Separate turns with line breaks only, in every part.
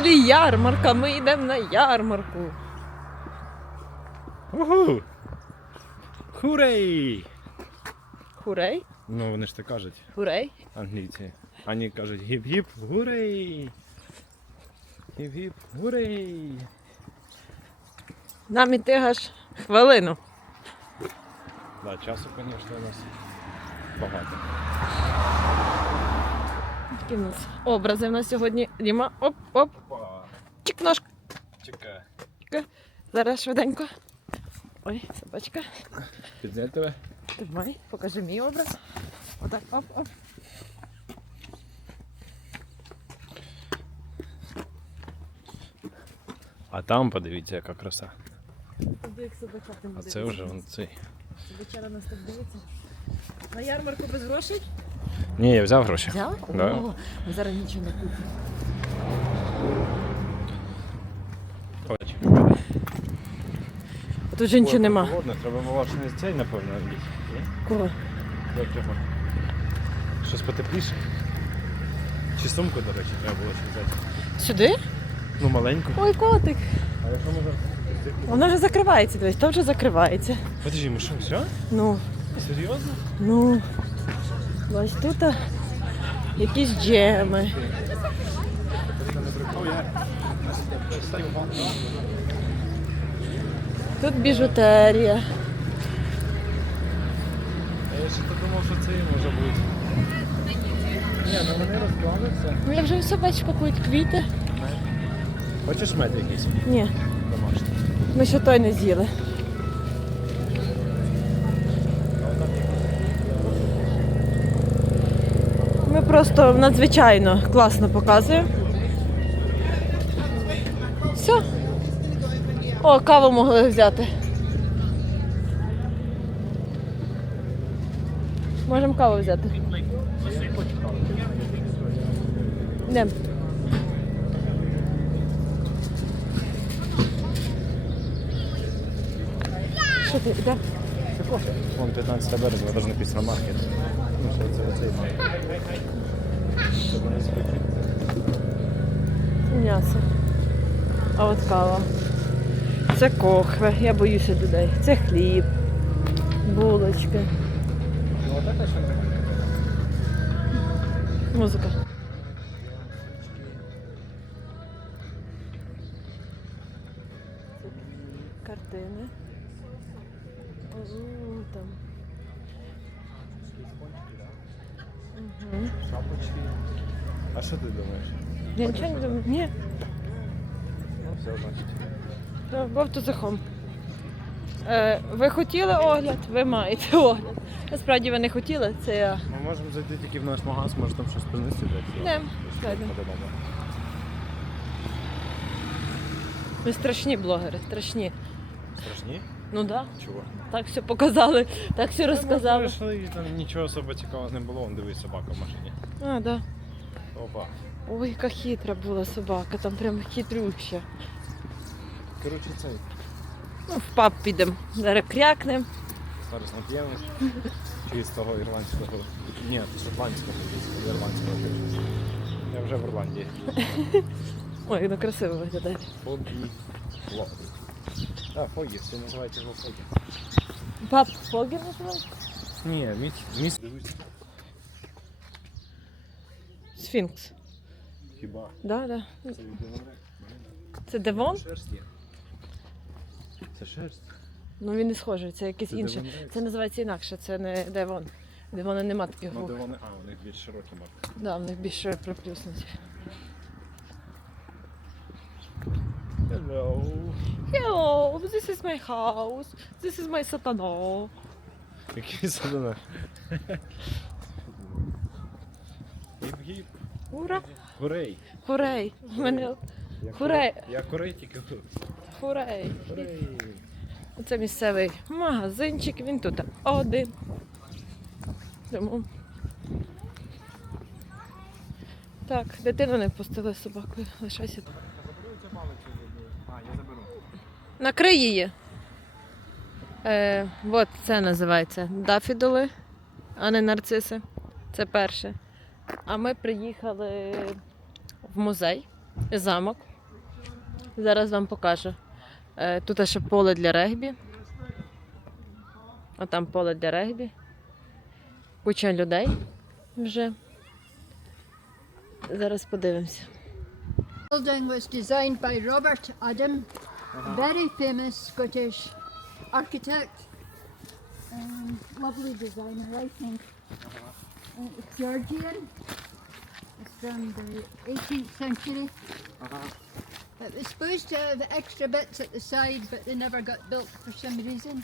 селі ярмарка, ми йдемо на ярмарку.
Угу! Хурей!
Хурей?
Ну, вони ж так кажуть,
Хурей?
англійці. Вони кажуть гіп-гіп, гурей! Гіп-гіп, гурей!
Нам іти аж хвилину.
Да, часу, звісно, у нас багато.
Такі в нас образи в нас сьогодні. Діма, оп, оп,
Опа!
Чик ножка.
Чекай.
Зараз швиденько. Ой, собачка.
Підняти тебе?
Тримай, покажи мій образ. Отак, оп, оп.
А там подивіться, яка краса.
Туди як собачка не
А це вже вон цей.
Собачара нас так дивиться. На ярмарку без грошей?
Ні, я взяв гроші.
Взяв?
Да.
О, ми зараз нічого не купимо. Тут же нічого нема.
Холодно, треба не цей, напевно, їх.
Кого?
Як його? Щось потепліше? Чи сумку, до речі, треба було ще взяти?
Сюди?
Ну, маленьку.
Ой, котик.
А якщо може.
Вона вже закривається, дивись, то вже закривається.
Подожди, ми що, все?
Ну,
Серйозно?
ну. Ось тут якісь джеми. Тут біжутерія.
Я ще то думав, що це і може бути. Ні, ну вони розклалися.
Ну, я вже у собачку пакують квіти.
Хочеш мед якийсь
Ні,
домашній?
ми ще той не з'їли. Ми просто надзвичайно класно показуємо. О, каву могли взяти. Можемо каву взяти. Йдемо. Що ти, де?
Вон 15 березня, навіть написано маркет. Ну, що це оцей маркет. Щоб.
М'ясо. А от кава. Це кохве, я боюся людей. Це хліб, булочки,
Ну, отак що не
музика. Картини. О, там. Угу.
Шапочки. А що ти думаєш?
Я нічого не думаю. Ні,
Ну, все, значить.
Go to the. Е, ви хотіли огляд? Ви маєте огляд. Насправді ви не хотіли, це я.
Ми можемо зайти тільки в наш магаз, може там щось принести. десь.
Не, зайдемо. Ми страшні блогери, страшні.
Страшні?
Ну так,
Чого?
так все показали, так все розказали.
Ми прийшли, і там нічого особо цікавого не було, Вон, дивись собака в машині.
А, да.
Опа.
Ой, яка хитра була собака, там прям хитрюща.
Коротше, цей.
Ну, в паб підемо. Зараз крякнемо.
Зараз нап'ємось. Чистого ірландського. Ні, шотландського, ірландського. Я вже в Ірландії.
Ой, ну красиво виглядає.
Фогі. Лоди. А, Фогі, це називається його Фогі.
Паб Фогер називається?
Ні, міс, міс. Дивись.
Сфінкс.
Хіба?
Да, да.
Це від
Це Девон?
Шерсть є. Це шерсть.
Ну він не схожий, це якийсь
Це
інший. Це називається інакше, це не Девон. Девона нема таких
Ну, де вони, а, у них більш широкі марки.
Да, в них більше приплюснуті.
Hello.
Hello, this is my house. This is my сатана.
Який садина? Гіп-гіп.
Ура!
Гурей.
Хурей! В мене
Я курей тільки тут.
Хурей! Це місцевий магазинчик, він тут один. Тому. Так, дитину не впустили собакою. Лишайся.
А, я заберу.
Накрий її. Е, от це називається дафідоли, а не нарциси. Це перше. А ми приїхали в музей, замок. Зараз вам покажу. Е, Тут ще поле для регбі. А там поле для регбі. Куча людей вже. Зараз подивимося.
building was designed by Robert Adam, a very famous Scottish architect. Um, lovely designer, I think. Uh, it's Georgian. It's from the 18th century. It was supposed to have extra bits at the side, but they never got built for some reason.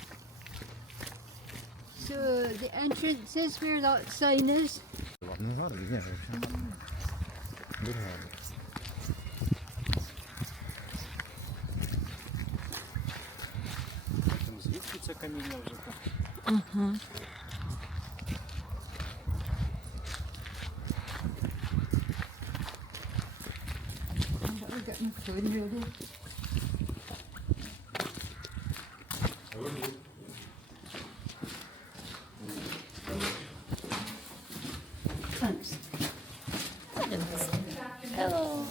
So the entrance is where that sign is.
Ну гарно, ні,
Hello. Hello.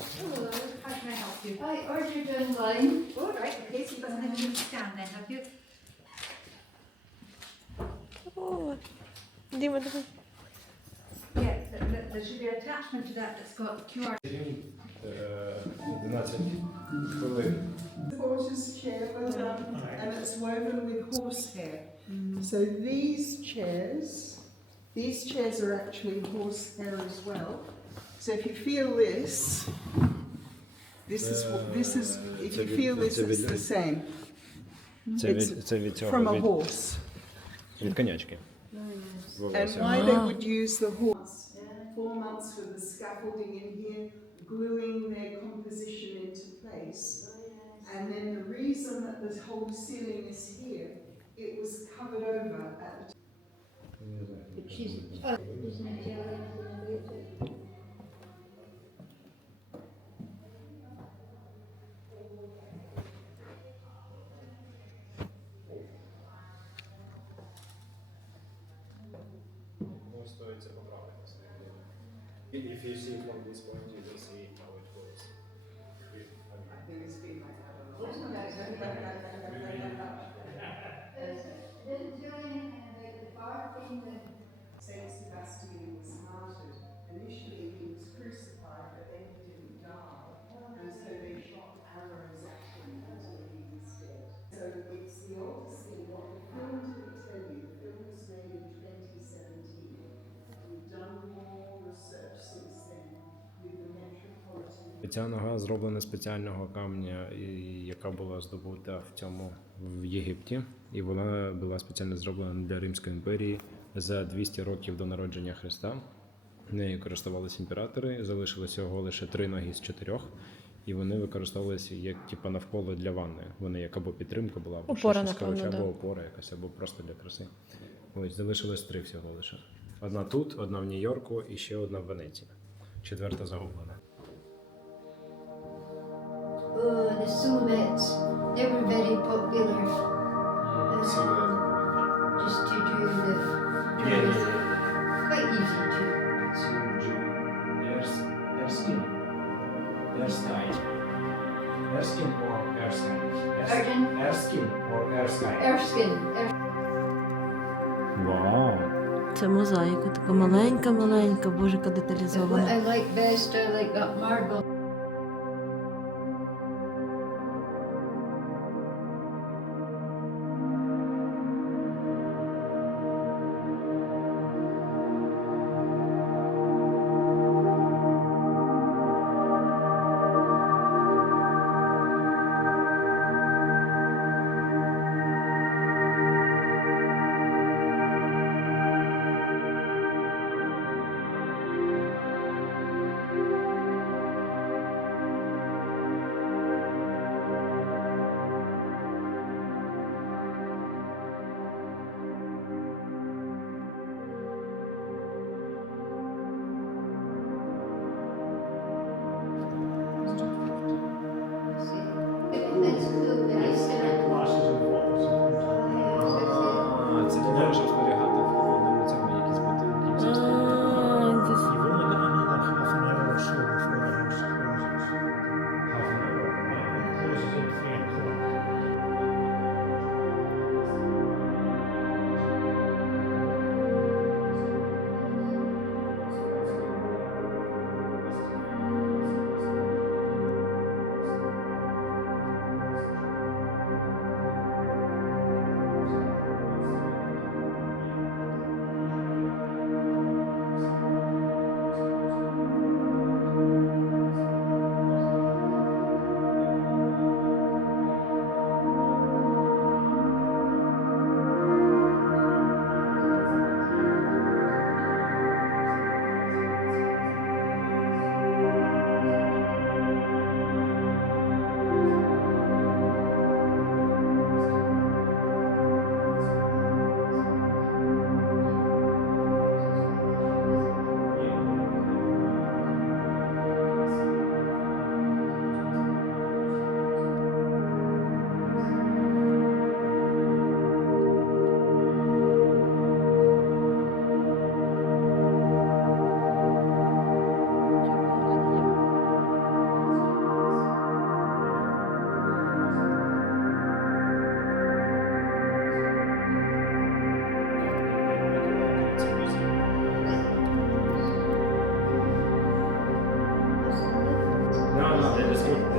How can I help you?
Hi, I ordered
Oh, right. Okay, so you guys have a new scan then, have you?
Oh.
Hindi mo na. There should be an attachment to that that's got QR.
11 хвилин.
The horse's chair, well done, and it's woven with horsehair. So these chairs, these chairs are actually horsehair as well. So if you feel this, this is what this is. If you feel this, it's the same
Це
It's
від, це від цього,
from a
від,
horse.
від конячки.
And
Волосся.
why they would use the horse? Four months with the scaffolding in here, gluing their composition into place. And then the reason that this whole ceiling is here, it was covered over at the
But she's, oh, isn't it yellow?
Стоїть це поправити. If you see from this point, you will see how it goes.
Julian and the bar thing
with sales was martyred. Initially,
Ця нога зроблена з спеціального камня, яка була здобута в цьому в Єгипті, і вона була спеціально зроблена для Римської імперії за 200 років до народження Христа. Нею користувалися імператори, залишилося всього лише три ноги з чотирьох, і вони використовувалися як типа навколо для ванни. Вони як або підтримка була, або
Опора,
щось,
напевно,
коротше,
да.
або опора якась, або просто для краси. Ось залишилось три всього лише. Одна тут, одна в Нью-Йорку і ще одна в Венеції. Четверта загублена.
Oh, the silhouettes, they were very popular. Um, just to do the drawings. Quite easy to.
Erskine. Erskine. Erskine or Erskine?
Pardon?
Erskine or Erskine?
Erskine. Er-
Вау!
Це мозаїка, така маленька-маленька, боже, яка
what
деталізована.
I like best, I like that marble.
It was it.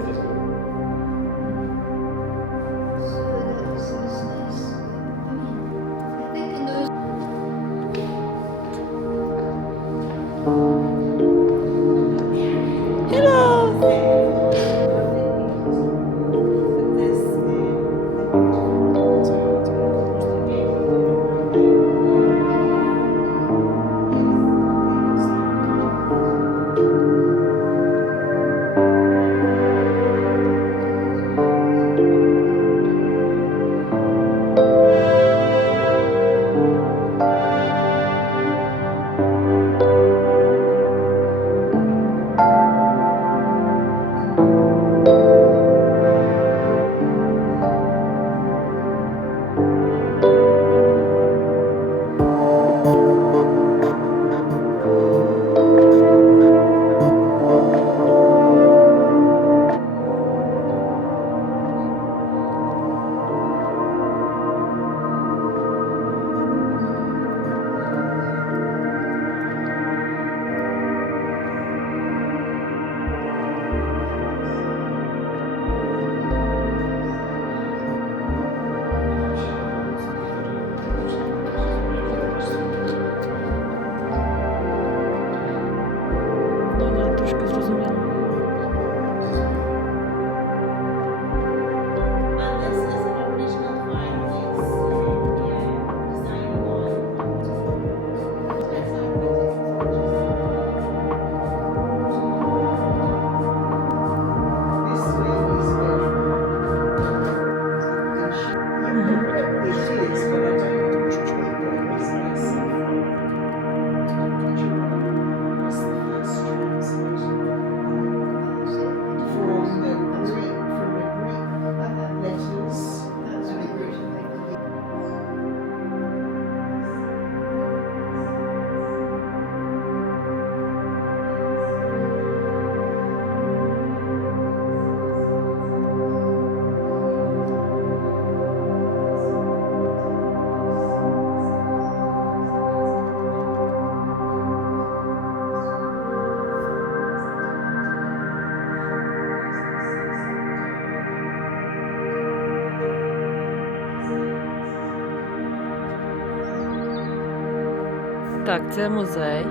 Так, це музей.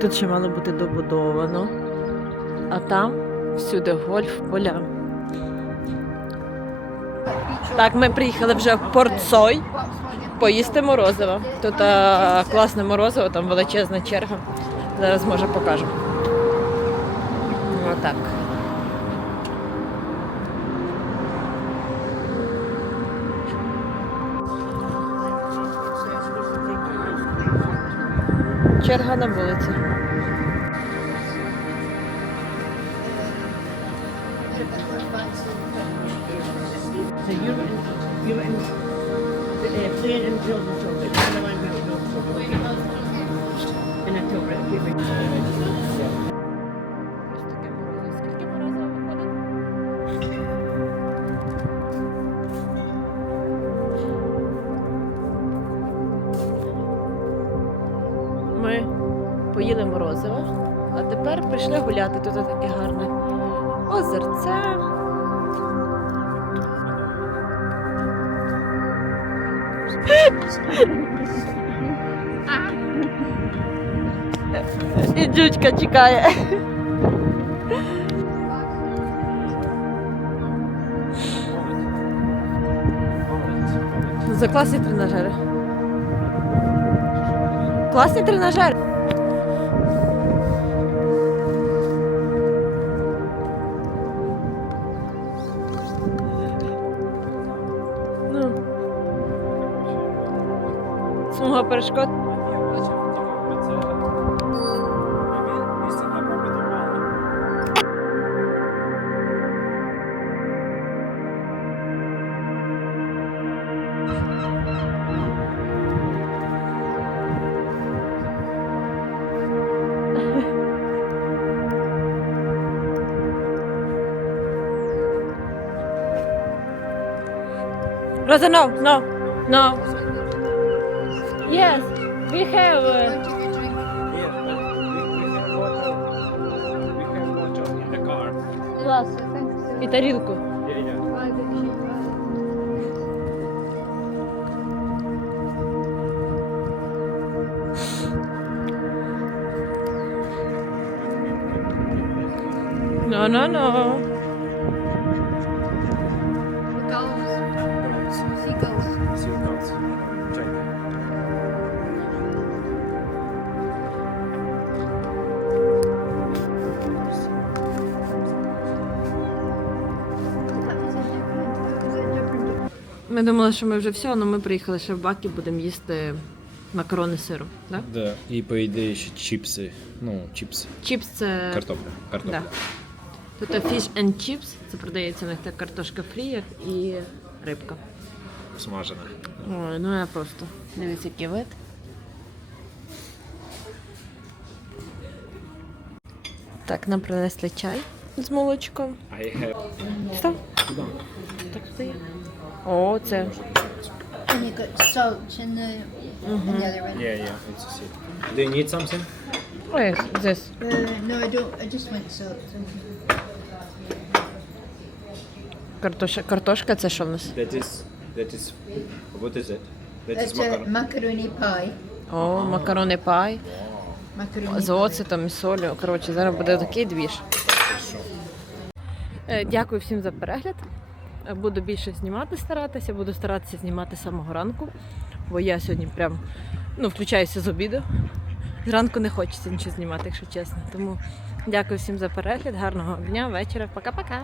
Тут ще мало бути добудовано. А там всюди гольф поля. Так, ми приїхали вже в Порт Сой поїсти морозиво. Тут а, класне морозиво, там величезна черга. Зараз може покажу. Отак. Черга на вулиці.
So you're
поїли морозиво, а тепер прийшли гуляти. Тут таке гарне озерце. І Джучка чекає. За класні тренажери. Класні тренажери. Перешкод. Rosa, no, no, no. Yes, we have. Uh,
Yeah, but we, we have water. We have water in the car.
Yes, I think
Тарілку.
Try the sheep, uh,
No, no, no. Думали, що ми вже все, але ми приїхали ще в Бакі, будемо їсти макарони з сиром. Да?
Да. І по ідеї ще чіпси. Ну, чіпси.
Чіпс це.
Картопля. Картопля.
Да. Тут fish and chips, це продається в них так картошка фрі як і рибка.
Смажена.
Ой, ну я просто. Дивіться, який вид. Так, нам принесли чай з молочком.
I have...
Став. О, це.
And you got salt in the, in the other one.
Yeah, yeah, it's a seed. Do you need something?
Ой, this.
Uh, no, I don't. I just want salt.
Картоша, картошка, це що в нас?
That is... That is... What is it? That
It's a macaroni pie.
О, макарони пай.
Macaroni
З
pie.
оцетом і солью. Коротше, зараз буде такий двіж. Е, Дякую всім за перегляд. Буду більше знімати старатися, буду старатися знімати з самого ранку, бо я сьогодні прям ну, включаюся з обіду. Зранку не хочеться нічого знімати, якщо чесно. Тому дякую всім за перегляд, гарного дня, вечора. Пока-пока.